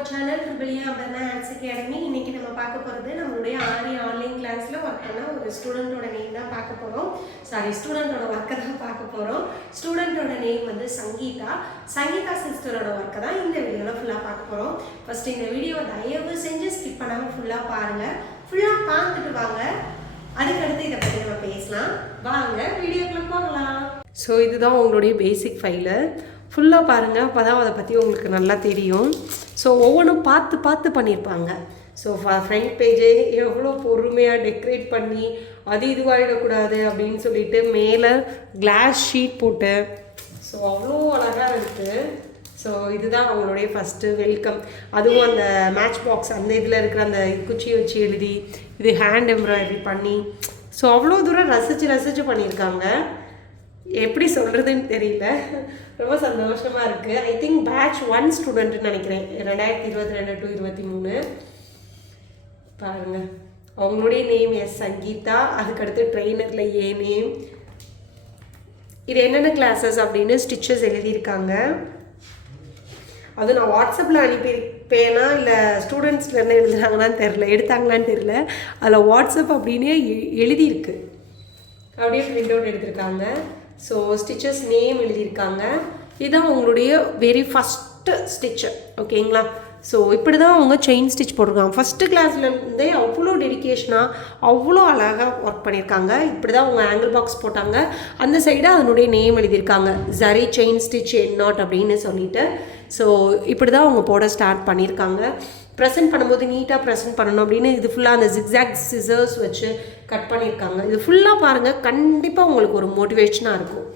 our channel Triblia Abarna Arts Academy. இன்னைக்கு நம்ம பார்க்க போறது நம்மளுடைய ஆரி ஆன்லைன் கிளாஸ்ல வர்க் பண்ண ஒரு ஸ்டூடண்டோட நேம் தான் பார்க்க போறோம். ஸ்டூடண்டோட வர்க்க தான் பார்க்க போறோம். ஸ்டூடண்டோட நேம் வந்து சங்கீதா. சங்கீதா சிஸ்டரோட வர்க்க தான் இந்த வீடியோல ஃபுல்லா பார்க்க போறோம். ஃபர்ஸ்ட் இந்த வீடியோவை தயவு செஞ்சு ஸ்கிப் பண்ணாம ஃபுல்லா பாருங்க. ஃபுல்லா பார்த்துட்டு வாங்க. அதுக்கு அடுத்து இத பத்தி நம்ம பேசலாம். வாங்க வீடியோக்குள்ள போகலாம். சோ இதுதான் உங்களுடைய பேசிக் ஃபைல். ஃபுல்லாக பாருங்கள், அப்போ தான் அதை பற்றி உங்களுக்கு நல்லா தெரியும். ஸோ ஒவ்வொன்றும் பார்த்து பார்த்து பண்ணியிருப்பாங்க. ஸோ ஃப்ரண்ட் பேஜே எவ்வளோ பொறுமையாக டெக்கரேட் பண்ணி அது இதுவாகிடக்கூடாது அப்படின்னு சொல்லிட்டு மேலே கிளாஸ் ஷீட் போட்டு ஸோ அவ்வளோ அழகாக இருக்குது. ஸோ இதுதான் அவங்களுடைய ஃபஸ்ட்டு வெல்கம். அதுவும் அந்த மேட்ச் பாக்ஸ் அந்த இதில் இருக்கிற அந்த குச்சி வச்சு எழுதி இது ஹேண்ட் எம்ப்ராய்டரி பண்ணி ஸோ அவ்வளோ தூரம் ரசித்து பண்ணியிருக்காங்க. எப்படி சொல்கிறதுன்னு தெரியல, ரொம்ப சந்தோஷமாக இருக்குது. ஐ திங்க் பேட்ச் 1 ஸ்டூடெண்ட்டுன்னு நினைக்கிறேன், 2022 to 23. பாருங்கள், அவங்களுடைய நேம் எஸ் சங்கீதா. அதுக்கடுத்து ட்ரெயினரில் ஏ நேம். இது என்னென்ன கிளாஸஸ் அப்படின்னு ஸ்டிச்சஸ் எழுதியிருக்காங்க. அது நான் வாட்ஸ்அப்பில் அனுப்பியிருப்பேனா இல்லை ஸ்டூடெண்ட்ஸில் என்ன எழுதுறாங்களான்னு எடுத்தாங்களான்னு தெரில. அதில் வாட்ஸ்அப் அப்படின்னே எழுதியிருக்கு. அப்படியே பிரிண்ட் அவுட் எடுத்திருக்காங்க. ஸோ ஸ்டிச்சஸ் நேம் எழுதியிருக்காங்க. இதுதான் உங்களுடைய வெரி ஃபஸ்ட்டு ஸ்டிச்சு, ஓகேங்களா? ஸோ இப்படி தான் அவங்க செயின் ஸ்டிச் போட்டிருக்காங்க. ஃபஸ்ட்டு கிளாஸ்லேருந்தே அவ்வளோ டெடிக்கேஷனாக அவ்வளோ அழகாக ஒர்க் பண்ணியிருக்காங்க. இப்படி தான் அவங்க ஆங்கிள் பாக்ஸ் போட்டாங்க. அந்த சைடாக அதனுடைய நேம் எழுதியிருக்காங்க, ஜரி செயின் ஸ்டிச் நாட் அப்படின்னு சொல்லிட்டு. ஸோ இப்படி தான் அவங்க போட ஸ்டார்ட் பண்ணியிருக்காங்க. ப்ரெசென்ட் பண்ணும்போது நீட்டாக ப்ரெசென்ட் பண்ணணும் அப்படின்னு இது ஃபுல்லாக அந்த ஜிக்ஸாக் சிசர்ஸ் வச்சு கட் பண்ணியிருக்காங்க. இது ஃபுல்லாக பாருங்கள், கண்டிப்பாக உங்களுக்கு ஒரு மோட்டிவேஷனாக இருக்கும்.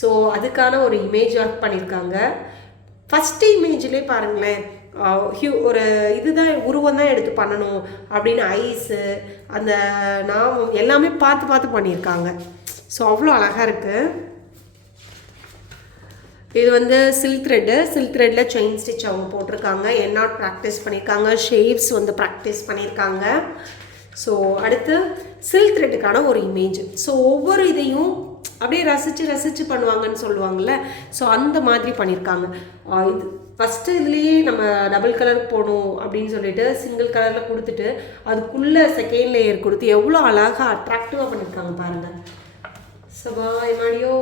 ஸோ அதுக்கான ஒரு இமேஜ் ஒர்க் பண்ணியிருக்காங்க. ஃபஸ்ட்டு இமேஜ்லேயே பாருங்களேன், ஒரு இதுதான் உருவம் தான் எடுத்து பண்ணணும் அப்படின்னு ஐஸு அந்த நாமம் எல்லாமே பார்த்து பண்ணியிருக்காங்க. ஸோ அவ்வளோ அழகாக இருக்குது. இது வந்து சில்க் த்ரெட்டில் செயின் ஸ்டிச் அவங்க போட்டிருக்காங்க. என்னாட் ப்ராக்டிஸ் பண்ணியிருக்காங்க. ஷேப்ஸ் வந்து ப்ராக்டிஸ் பண்ணியிருக்காங்க. ஸோ அடுத்து சில்க் த்ரெட்டுக்கான ஒரு இமேஜ். ஸோ ஒவ்வொரு இதையும் அப்படியே ரசித்து பண்ணுவாங்கன்னு சொல்லுவாங்கள்ல, ஸோ அந்த மாதிரி பண்ணியிருக்காங்க. இது ஃபஸ்ட்டு இதுலேயே நம்ம டபுள் கலர் போகணும் அப்படின்னு சொல்லிட்டு சிங்கிள் கலரில் கொடுத்துட்டு அதுக்குள்ளே செகண்ட் லேயர் கொடுத்து எவ்வளோ அழகாக அட்ராக்டிவாக பண்ணியிருக்காங்க பாருங்கள். சபா என்னாடியோ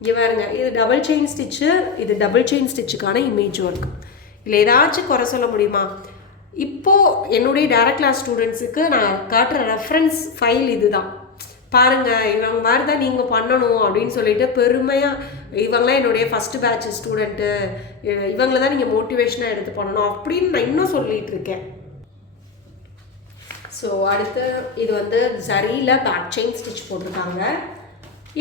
இங்கே பாருங்க, இது டபுள் செயின் ஸ்டிச்சு. இது டபுள் செயின் ஸ்டிச்சுக்கான இமேஜ் ஒர்க். இல்லை ஏதாச்சும் குறை சொல்ல முடியுமா? இப்போது என்னுடைய டைரக்ட் கிளாஸ் ஸ்டூடெண்ட்ஸுக்கு நான் காட்டுற ரெஃபரன்ஸ் ஃபைல் இது தான். பாருங்கள், இவங்க மாதிரி தான் நீங்கள் பண்ணணும் அப்படின்னு சொல்லிட்டு பெருமையாக இவங்களாம் என்னுடைய ஃபஸ்ட்டு பேட்ச் ஸ்டூடெண்ட்டு, இவங்களை தான் நீங்கள் மோட்டிவேஷனாக எடுத்து பண்ணணும் அப்படின்னு நான் இன்னும் சொல்லிகிட்டு இருக்கேன். ஸோ அடுத்து இது வந்து ஜரியில் பேக் செயின் ஸ்டிச் போட்டிருக்காங்க.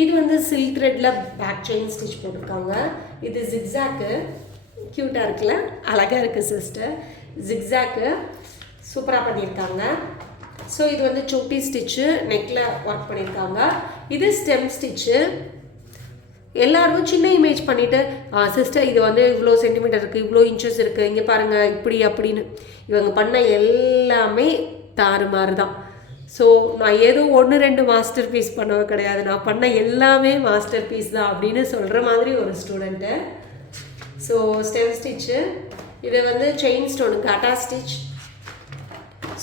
இது வந்து சில்க் த்ரெட்டில் பேக் செயின் ஸ்டிச் போட்டிருக்காங்க. இது ஜிக்ஸாக்கு, க்யூட்டாக இருக்குல்ல, அழகாக இருக்குது சிஸ்டர். ஜிக்ஸாக்கு சூப்பராக பண்ணியிருக்காங்க. ஸோ இது வந்து சோட்டி ஸ்டிச்சு நெக்கில் ஒர்க் பண்ணியிருக்காங்க. இது ஸ்டெம் ஸ்டிச்சு. எல்லோரும் சின்ன இமேஜ் பண்ணிவிட்டு சிஸ்டர் இது வந்து இவ்வளோ சென்டிமீட்டர் இருக்குது, இவ்வளோ இன்ச்சஸ் இருக்குது, இங்கே பாருங்கள் இப்படி அப்படின்னு. இவங்க பண்ண எல்லாமே தாறுமாறு தான். ஸோ நான் ஏதோ 1-2 மாஸ்டர் பீஸ் பண்ணவே கிடையாது, நான் பண்ண எல்லாமே மாஸ்டர் பீஸ் தான் அப்படின்னு சொல்கிற மாதிரி ஒரு ஸ்டூடெண்ட்டு. So stem stitch. இது வந்து செயின் ஸ்டோனு கட்டா ஸ்டிச்.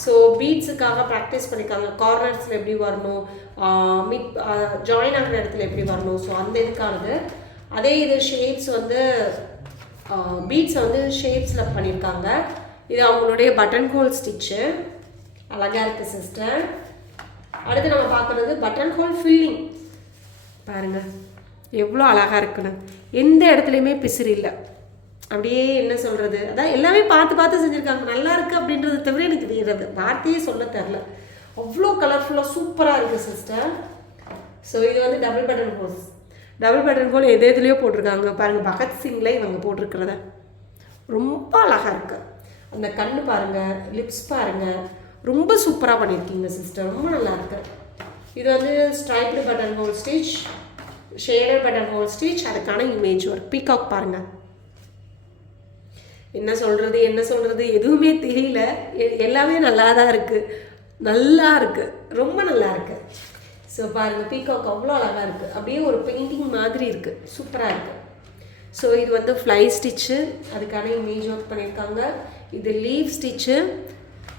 ஸோ பீட்ஸுக்காக ப்ராக்டிஸ் பண்ணியிருக்காங்க. கார்னர்ஸில் எப்படி வரணும், ஜாயின் ஆகிற இடத்துல எப்படி வரணும், ஸோ அந்த இதுக்கானது. அதே இது ஷேப்ஸ் வந்து பீட்ஸை வந்து ஷேப்ஸில் பண்ணியிருக்காங்க. இது அவங்களுடைய பட்டன் ஹோல் ஸ்டிச்சு, அழகாக இருக்குது சிஸ்டர். அடுத்து நம்ம பார்க்குறது பட்டன் ஹோல் ஃபில்லிங். பாருங்கள் எவ்வளோ அழகாக இருக்குன்னு, எந்த இடத்துலையுமே பிசிறு இல்லை. அப்படியே என்ன சொல்கிறது, அதான் எல்லாமே பார்த்து செஞ்சுருக்காங்க. நல்லா இருக்குது அப்படின்றது தவிர எனக்கு தெரியாது, வார்த்தையே சொல்ல தெரில. அவ்வளோ கலர்ஃபுல்லாக சூப்பராக இருக்குது சிஸ்டர். ஸோ இது வந்து டபுள் பட்டன் ஹோல் எதுலேயோ போட்டிருக்காங்க பாருங்கள். பகத்சிங்கில் இவங்க போட்டிருக்கிறத ரொம்ப அழகாக இருக்குது. அந்த கண்ணு பாருங்கள், லிப்ஸ் பாருங்கள், ரொம்ப சூப்பராக பண்ணியிருக்கீங்க சிஸ்டர், ரொம்ப நல்லா இருக்கு. இது வந்து striped button whole stitch, shaded button whole stitch, அதுக்கான இமேஜ் ஒர்க். பீகாக் பாருங்கள், என்ன சொல்கிறது எதுவுமே தெரியல. எல்லாமே நல்லா தான் இருக்குது, ரொம்ப நல்லா இருக்குது. ஸோ பாருங்கள், பீகாக் அவ்வளோ அழகாக இருக்குது, அப்படியே ஒரு பெயிண்டிங் மாதிரி இருக்குது, சூப்பராக இருக்குது. ஸோ இது வந்து ஃப்ளை ஸ்டிச்சு, அதுக்கான இமேஜ் ஒர்க் பண்ணியிருக்காங்க. இது லீவ் ஸ்டிச்சு.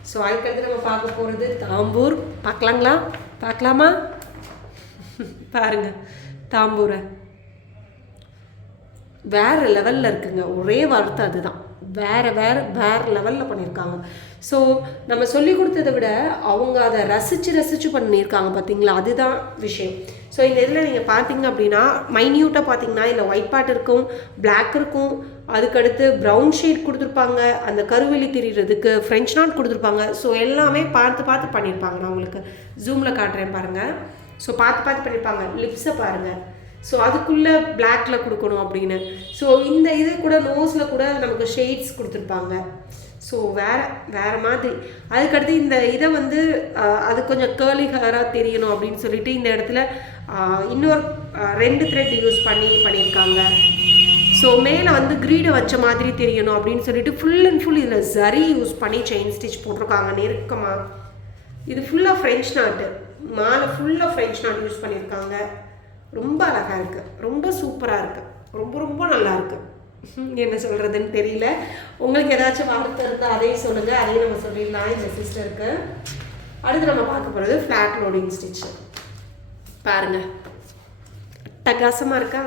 ஸோ அதுக்கடுத்து நம்ம பார்க்க போகிறது தாம்பூர். பார்க்கலாமா? பாருங்கள் தாம்பூரை வேறு லெவலில் இருக்குங்க. ஒரே வார்த்தை அதுதான், வேறு லெவலில் பண்ணியிருக்காங்க. ஸோ நம்ம சொல்லி கொடுத்ததை விட அவங்க அதை ரசித்து பண்ணியிருக்காங்க பார்த்தீங்களா, அதுதான் விஷயம். ஸோ இந்த இதில் நீங்கள் பார்த்தீங்க அப்படின்னா மைன்யூட்டாக பார்த்தீங்கன்னா இதில் ஒயிட் பார்ட் இருக்கும், பிளாக் இருக்கும், அதுக்கடுத்து ப்ரௌன் ஷேட் கொடுத்துருப்பாங்க, அந்த கருவெளி தெரிகிறதுக்கு ஃப்ரெஞ்ச் நாட் கொடுத்துருப்பாங்க. ஸோ எல்லாமே பார்த்து பண்ணியிருப்பாங்க. நான் உங்களுக்கு ஜூமில் காட்டுறேன் பாருங்கள். ஸோ பார்த்து பண்ணியிருப்பாங்க. லிப்ஸை பாருங்கள். ஸோ அதுக்குள்ளே பிளாக்ல கொடுக்கணும் அப்படின்னு. ஸோ இந்த இது கூட நோஸில் கூட நமக்கு ஷேட்ஸ் கொடுத்துருப்பாங்க. ஸோ வேறு மாதிரி. அதுக்கடுத்து இந்த இதை வந்து அது கொஞ்சம் கேர்லி ஹேராக தெரியணும் அப்படின்னு சொல்லிட்டு இந்த இடத்துல இன்னொரு 2 த்ரெட் யூஸ் பண்ணியிருக்காங்க. ஸோ மேலே வந்து க்ரீடை வச்ச மாதிரி தெரியணும் அப்படின்னு சொல்லிட்டு ஃபுல் அண்ட் ஃபுல் இதில் சரி யூஸ் பண்ணி செயின் ஸ்டிச் போட்டிருக்காங்க நெருக்கமாக. இது ஃபுல்லாக ஃப்ரெஞ்ச் நாட்டு மாலை, ஃபுல்லாக ஃப்ரெஞ்ச் நாட் யூஸ் பண்ணியிருக்காங்க. ரொம்ப அழகாக இருக்குது, ரொம்ப சூப்பராக இருக்குது, ரொம்ப நல்லா இருக்குது. என்ன சொல்கிறதுன்னு தெரியல. உங்களுக்கு ஏதாச்சும் வார்த்தை இருந்தால் அதையும் சொல்லுங்கள், அதையும் நம்ம சொல்லிடலாம் இந்த சிஸ்டருக்கு. அடுத்து நம்ம பார்க்க போகிறது ஃப்ளாட் லோடிங் ஸ்டிச்சு. பாருங்கள், அட்டகாசமாக இருக்கா,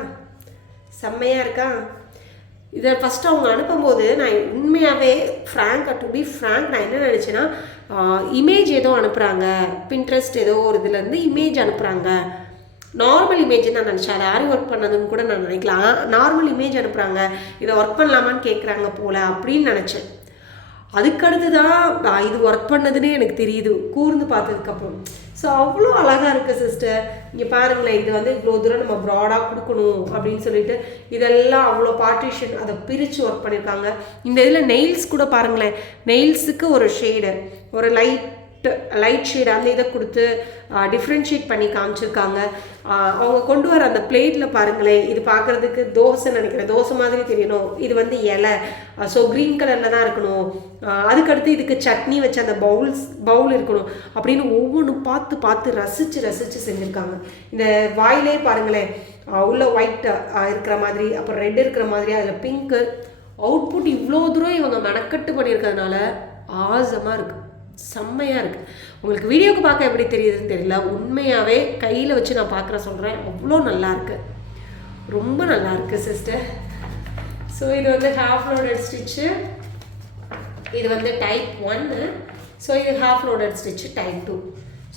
செம்மையாக இருக்கா. இதை ஃபஸ்ட்டு அவங்க அனுப்பும்போது நான் உண்மையாகவே டு பி ஃப்ராங்க் நான் என்ன நினச்சேன்னா, இமேஜ் ஏதோ அனுப்புகிறாங்க, பின்ட்ரெஸ்ட் ஏதோ ஒரு இதுலேருந்து இமேஜ் அனுப்புகிறாங்க, நார்மல் இமேஜ் நான் நினச்சேன். அதை யாரும் ஒர்க் பண்ணதுன்னு கூட நான் நினைக்கலாம். நார்மல் இமேஜ் அனுப்புகிறாங்க, இதை ஒர்க் பண்ணலாமான்னு கேட்குறாங்க போல் அப்படின்னு நினச்சேன். அதுக்கடுத்து தான் இது ஒர்க் பண்ணதுன்னே எனக்கு தெரியுது கூர்ந்து பார்த்ததுக்கப்புறம். ஸோ அவ்வளோ அழகாக இருக்குது சிஸ்டர். இங்கே பாருங்களேன், இது வந்து இவ்வளோ தூரம் நம்ம ப்ராடாக கொடுக்கணும் அப்படின்னு சொல்லிட்டு இதெல்லாம் அவ்வளோ பார்ட்டிஷன் அதை பிரித்து ஒர்க் பண்ணியிருக்காங்க. இந்த இதில் நெயில்ஸ் கூட பாருங்களேன், நெயில்ஸுக்கு ஒரு ஷேடு, ஒரு லைட் ஷேட் அந்த இதை கொடுத்து டிஃப்ரென்ஷியேட் பண்ணி காமிச்சிருக்காங்க. அவங்க கொண்டு வர அந்த பிளேட்டில் பாருங்களேன், இது பார்க்குறதுக்கு தோசை நினைக்கிறேன், தோசை மாதிரி தெரியணும். இது வந்து இலை, ஸோ க்ரீன் கலரில் தான் இருக்கணும். அதுக்கடுத்து இதுக்கு சட்னி வச்சு அந்த பவுல் இருக்கணும் அப்படின்னு ஒவ்வொன்றும் பார்த்து ரசித்து செஞ்சுருக்காங்க. இந்த வாயிலே பாருங்களேன், உள்ள ஒயிட் இருக்கிற மாதிரி, அப்புறம் ரெட் இருக்கிற மாதிரி, அதில் பிங்க்கு அவுட்புட் இவ்வளோ தூரம் இவங்க மெனக்கட்டு பண்ணியிருக்கிறதுனால ஆசமாக இருக்குது, செம்மையாக இருக்குது. உங்களுக்கு வீடியோக்கு பார்க்க எப்படி தெரியுதுன்னு தெரியல, உண்மையாகவே கையில் வச்சு நான் சொல்கிறேன், அவ்வளோ நல்லாயிருக்கு, ரொம்ப நல்லாயிருக்கு சிஸ்டர். ஸோ இது வந்து ஹாஃப் லோடட் ஸ்டிச்சு, இது வந்து டைப் 1. ஸோ இது half loaded stitch type 2.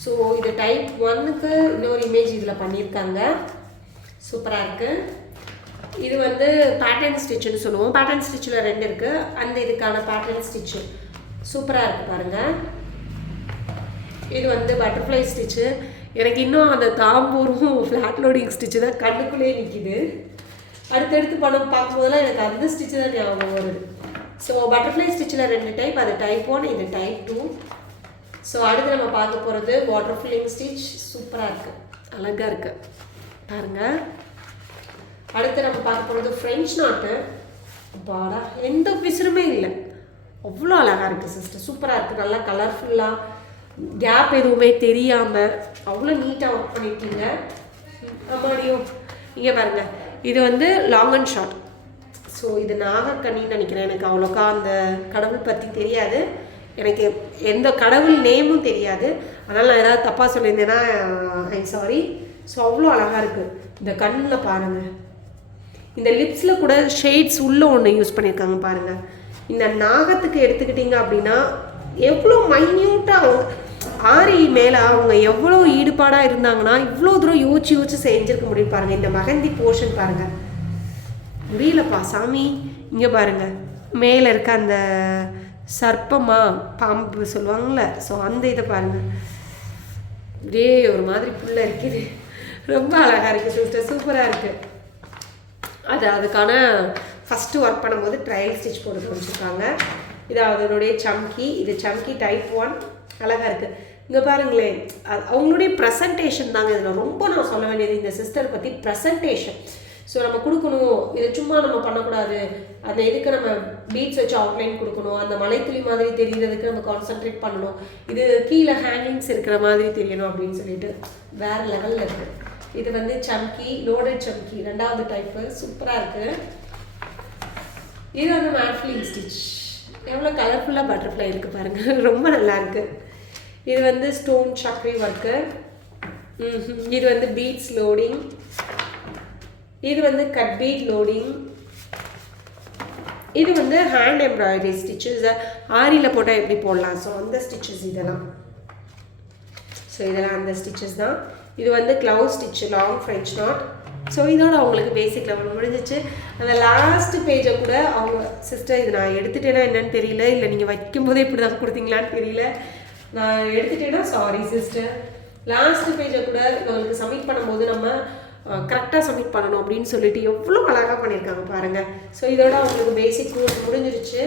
So இது டைப் 1க்கு இன்னொரு இமேஜ் இதில் பண்ணியிருக்காங்க, சூப்பராக இருக்குது. இது வந்து பேட்டர்ன் ஸ்டிச்சுன்னு சொல்லுவோம். பேட்டர்ன் ஸ்டிச்சில் 2 இருக்குது. அந்த இதுக்கான பேட்டர்ன் ஸ்டிச்சு சூப்பராக இருக்குது பாருங்கள். இது வந்து பட்டர்ஃப்ளை ஸ்டிச்சு. எனக்கு இன்னும் அந்த தாம்பூரும் ஃப்ளாட் லோடிங் ஸ்டிச்சு தான் கண்ணுக்குள்ளேயே நிற்கிது. அடுத்தடுத்து பார்க்கும்போதெல்லாம் எனக்கு அந்த ஸ்டிச்சு தான் ஞாபகம் வருது. ஸோ பட்டர்ஃப்ளை ஸ்டிச்சில் 2 டைப், அது டைப் 1, இது டைப் 2. ஸோ அடுத்து நம்ம பார்க்க போகிறது வாட்டர் ஃபில்லிங் ஸ்டிச். சூப்பராக இருக்குது, அழகாக இருக்குது பாருங்கள். அடுத்து நம்ம பார்க்க போகிறது ஃப்ரெஞ்ச் நாட்டு. பாடா எந்த பிசுறுமே இல்லை, அவ்வளோ அழகாக இருக்குது சிஸ்டர், சூப்பராக இருக்குது, நல்லா கலர்ஃபுல்லாக, கேப் எதுவுமே தெரியாமல் அவ்வளோ நீட்டாக ஒர்க் பண்ணியிருக்கீங்க. ஆமாடியும் இங்கே பாருங்கள், இது வந்து லாங் அண்ட் ஷார்ட். ஸோ இது நாகக்கண்ணின்னு நினைக்கிறேன். எனக்கு அவ்வளோக்கா அந்த கடவுள் பற்றி தெரியாது, எனக்கு எந்த கடவுள் நேமும் தெரியாது, அதனால் நான் ஏதாவது தப்பாக சொல்லியிருந்தேன்னா ஐம் சாரி. ஸோ அவ்வளோ அழகாக இருக்குது. இந்த கண்ணில் பாருங்கள், இந்த லிப்ஸில் கூட ஷேட்ஸ் உள்ளே ஒன்று யூஸ் பண்ணியிருக்காங்க பாருங்கள். இந்த நாகத்துக்கு எடுத்துக்கிட்டிங்க அப்படின்னா எவ்வளோ மைன்யூட்டாக ஆரி மேலே அவங்க எவ்வளோ ஈடுபாடாக இருந்தாங்கன்னா இவ்வளோ தூரம் யோசிச்சு செஞ்சுருக்க முடியும் பாருங்கள். இந்த மெஹந்தி போர்ஷன் பாருங்கள், முடியலப்பா சாமி. இங்கே பாருங்கள், மேலே இருக்க அந்த சர்ப்பமா பாம்பு சொல்லுவாங்கள்ல, ஸோ அந்த இதை பாருங்கள், இப்படியே ஒரு மாதிரி புல்ல இருக்குது, ரொம்ப அழகாக இருக்குது சிஸ்டர், சூப்பராக இருக்குது. அதுக்கான ஃபஸ்ட்டு ஒர்க் பண்ணும்போது ட்ரையல் ஸ்டிச் போட்டு காமிச்சிருக்காங்க. இது அதனுடைய சம்கி, இது சம்கி டைப் 1, அழகாக இருக்குது. இங்கே பாருங்களேன், அவங்களுடைய ப்ரெசன்டேஷன் தாங்க இதில் ரொம்ப நான் சொல்ல வேண்டியது. இந்த சிஸ்டர் பற்றி ப்ரெசன்டேஷன், ஸோ நம்ம கொடுக்கணும், இதை சும்மா நம்ம பண்ணக்கூடாது, அந்த இதுக்கு நம்ம பீட்ஸ் வச்சு அவுட்லைன் கொடுக்கணும், அந்த மலைத்துளி மாதிரி தெரிகிறதுக்கு நம்ம கான்சென்ட்ரேட் பண்ணணும், இது கீழே ஹேங்கிங்ஸ் இருக்கிற மாதிரி தெரியணும் அப்படின்னு சொல்லிட்டு வேறு லெவலில் இருக்குது. இது வந்து சம்கி, லோடட் சம்கி 2வது டைப்பு, சூப்பராக இருக்குது. இது வந்து மேட் ஃபில்லிங் ஸ்டிச். எவ்வளோ கலர்ஃபுல்லாக பட்டர்ஃப்ளை இருக்குது பாருங்கள், ரொம்ப நல்லா இருக்குது. இது வந்து ஸ்டோன் சக்ரி ஒர்க்கு. இது வந்து பீட்ஸ் லோடிங். இது வந்து கட் பீட் லோடிங். இது வந்து ஹேண்ட் எம்ப்ராய்டரி ஸ்டிச்சஸ், ஆரியில் போட்டால் எப்படி போடலாம், ஸோ அந்த ஸ்டிச்சஸ் இதெல்லாம். ஸோ இதெல்லாம் அந்த ஸ்டிச்சஸ் தான். இது வந்து glove stitch, long French knot. So இதோட அவங்களுக்கு பேசிக் லெவல் முடிஞ்சிச்சு. அந்த லாஸ்ட் பேஜை கூட அவங்க சிஸ்டர் இது நான் எடுத்துட்டேன்னா என்னன்னு தெரியல, இல்லை நீங்கள் வைக்கும்போதே இப்படி தான் கொடுத்தீங்களான்னு தெரியல, நான் எடுத்துட்டேன்னா சாரி சிஸ்டர். லாஸ்ட் பேஜை கூட இவங்களுக்கு சப்மிட் பண்ணும்போது நம்ம கரெக்டாக சப்மிட் பண்ணணும் அப்படின்னு சொல்லிட்டு எவ்வளோ அழகாக பண்ணியிருக்காங்க பாருங்கள். ஸோ இதோட அவங்களுக்கு பேசிக் கோர்ஸ் முடிஞ்சிருச்சு.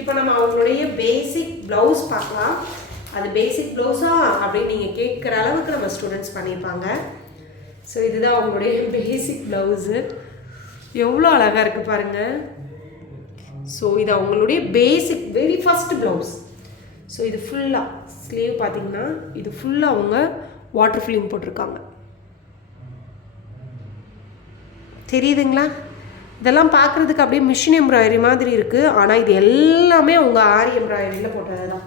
இப்போ நம்ம அவங்களுடைய பேசிக் ப்ளவுஸ் பார்க்கலாம். அது பேசிக் ப்ளவுஸா அப்படின்னு நீங்கள் கேட்குற அளவுக்கு நம்ம ஸ்டூடெண்ட்ஸ் பண்ணியிருப்பாங்க. ஸோ இதுதான் அவங்களுடைய பேசிக் ப்ளவுஸு, எவ்வளோ அழகாக இருக்குது பாருங்கள். ஸோ இது அவங்களுடைய பேசிக் வெரி ஃபஸ்ட் ப்ளவுஸ். ஸோ இது ஃபுல்லாக ஸ்லீவ் பார்த்திங்கன்னா இது ஃபுல்லாக அவங்க வாட்டர் ஃபில்லிங் போட்டிருக்காங்க, தெரியுதுங்களா? இதெல்லாம் பார்க்குறதுக்கு அப்படியே மிஷின் எம்ப்ராய்டரி மாதிரி இருக்குது, ஆனால் இது எல்லாமே அவங்க ஆரி எம்ப்ராய்டரியில் போட்டது தான்.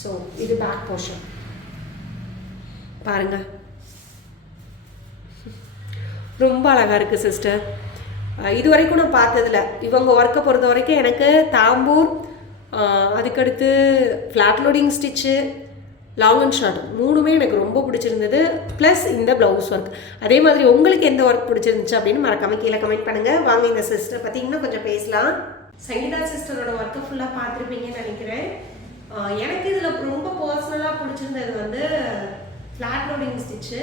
ஸோ இது பேக் போர்ஷன் பாருங்கள், ரொம்ப அழகாக இருக்குது சிஸ்டர். இது வரைக்கும் நான் பார்த்ததில்ல. இவங்க ஒர்க்கை பொறுத்த வரைக்கும் எனக்கு தாம்பூர், அதுக்கடுத்து flat loading stitch, long and short மூணுமே எனக்கு ரொம்ப பிடிச்சிருந்தது. ப்ளஸ் இந்த ப்ளவுஸ் ஒர்க். அதே மாதிரி உங்களுக்கு எந்த ஒர்க் பிடிச்சிருந்துச்சு அப்படின்னு மறக்காமல் கீழே கமெண்ட் பண்ணுங்கள். வாங்க இந்த சிஸ்டர் பற்றி இன்னும் கொஞ்சம் பேசலாம். சங்கீதா சிஸ்டரோட ஒர்க்கை ஃபுல்லாக பார்த்துருப்பீங்கன்னு நினைக்கிறேன். எனக்கு இதில் ரொம்ப பர்சனலாக பிடிச்சிருந்தது வந்து ஃப்ளாட் லோடிங் ஸ்டிச்சு.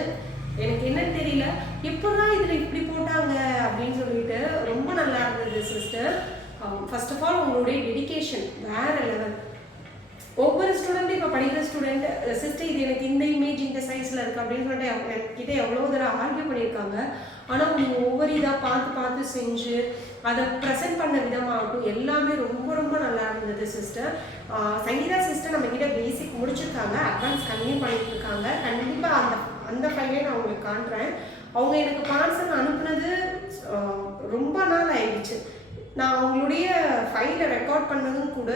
எனக்கு என்னன்னு தெரியல, எப்போதான் இதில் இப்படி போட்டாங்க அப்படின்னு சொல்லிட்டு ரொம்ப நல்லா இருந்தது சிஸ்டர். ஃபர்ஸ்ட் ஆஃப் ஆல் உங்களுடைய டெடிக்கேஷன் வேறு லெவல். ஒவ்வொரு ஸ்டூடெண்ட்டும் இப்போ படிக்கிற ஸ்டூடெண்ட் சிஸ்டர் இது எனக்கு இந்த இமேஜ் இந்த சைஸில் இருக்குது அப்படின்னு சொல்லிட்டு என்கிட்ட எவ்வளோ தடவை ஆர்கியூ பண்ணியிருக்காங்க. ஆனால் நீங்கள் ஒவ்வொரு இதாக பார்த்து பார்த்து செஞ்சு அதை ப்ரெசென்ட் பண்ண விதமாகட்டும் எல்லாமே ரொம்ப ரொம்ப நல்லா இருந்தது சிஸ்டர். சங்கீதா சிஸ்டர் நம்மக்கிட்ட பேசிக் முடிச்சிருக்காங்க, அட்வான்ஸ் கன்டினியூ பண்ணிட்டு இருக்காங்க. கண்டிப்பாக அந்த ஃபைலை நான் உங்களுக்கு காட்டுறேன். அவங்க எனக்கு பார்சல் அனுப்புனது ரொம்ப நாள் ஆயிடுச்சு. நான் அவங்களுடைய ஃபைலை ரெக்கார்ட் பண்ணதும் கூட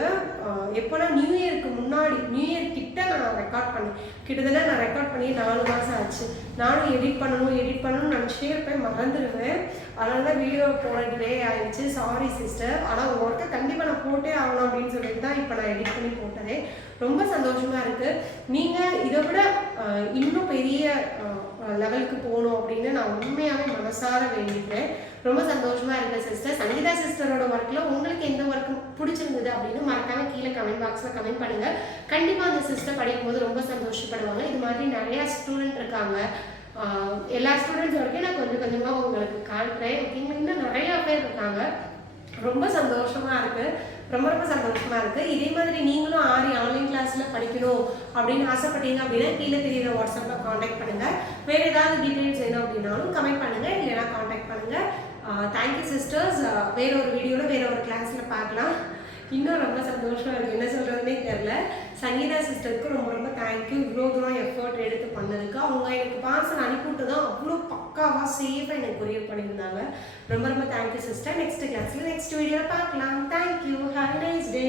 எப்போனா நியூ இயருக்கு முன்னாடி, நியூ இயர் கிட்ட நான் ரெக்கார்ட் பண்ணேன். கிட்டத்தட்ட நான் ரெக்கார்ட் பண்ணி 4 மாதம் ஆச்சு. நானும் எடிட் பண்ணணும்னு நினச்சிட்டே இருப்பேன், மறந்துடுவேன். அதனால தான் வீடியோ போட டிலே ஆயிடுச்சு, சாரி சிஸ்டர். ஆனால் உங்கள் ஒர்க்கை கண்டிப்பாக நான் போட்டே ஆகணும் அப்படின்னு சொல்லிட்டு தான் இப்போ நான் எடிட் பண்ணி போட்டதே. ரொம்ப சந்தோஷமாக இருக்குது. நீங்கள் இதை விட இன்னும் பெரிய லெவலுக்கு போகணும் அப்படின்னு நான் உண்மையாகவே மனசார வேண்டிக்கிறேன். ரொம்ப சந்தோஷமாக இருக்குது சிஸ்டர். சங்கீதா சிஸ்டரோட ஒர்க்கில் உங்களுக்கு எந்த ஒர்க்கு பிடிச்சிருந்தது அப்படின்னு மறக்காமல் கீழே கமெண்ட் பாக்ஸில் கமெண்ட் பண்ணுங்கள். கண்டிப்பாக அந்த சிஸ்டர் படிக்கும்போது ரொம்ப சந்தோஷப்படுவாங்க. இது மாதிரி நிறையா ஸ்டூடெண்ட் இருக்காங்க. எல்லா ஸ்டூடெண்ட்ஸ் வரைக்கும் நான் கொஞ்சம் கொஞ்சமாக உங்களுக்கு காட்டுறேன். ஓகேங்களா? இன்னும் நிறையா பேர் இருக்காங்க. ரொம்ப சந்தோஷமாக இருக்குது, ரொம்ப சந்தோஷமாக இருக்குது. இதே மாதிரி நீங்களும் ஆரி ஆன்லைன் கிளாஸில் படிக்கணும் அப்படின்னு ஆசைப்பட்டீங்க அப்படின்னா கீழே தெரியுற வாட்ஸ்அப்பில் காண்டாக்ட் பண்ணுங்கள். வேறு ஏதாவது டீட்டெயில்ஸ் வேணும் அப்படின்னாலும் கமெண்ட் பண்ணுங்கள், இல்லைனா காண்டாக்ட் பண்ணுங்கள். Thank you sisters. வேற ஒரு வீடியோவில் வேற ஒரு கிளாஸில் பார்க்கலாம். இன்னும் ரொம்ப சந்தோஷமாக இருக்குது, என்ன சொல்கிறதுனே தெரில. சங்கீதா சிஸ்டருக்கு ரொம்ப ரொம்ப தேங்க்யூ. இவ்வளோ தூரம் எஃபர்ட் எடுத்து பண்ணதுக்கு. அவங்க எனக்கு பார்சல் அனுப்பிவிட்டு தான் அவ்வளோ பக்காவாக சேஃபாக எனக்கு கொரியர் பண்ணியிருந்தாங்க. ரொம்ப ரொம்ப தேங்க்யூ சிஸ்டர். நெக்ஸ்ட் கிளாஸில் நெக்ஸ்ட் வீடியோவில் பார்க்கலாம். Thank you. Have a nice day.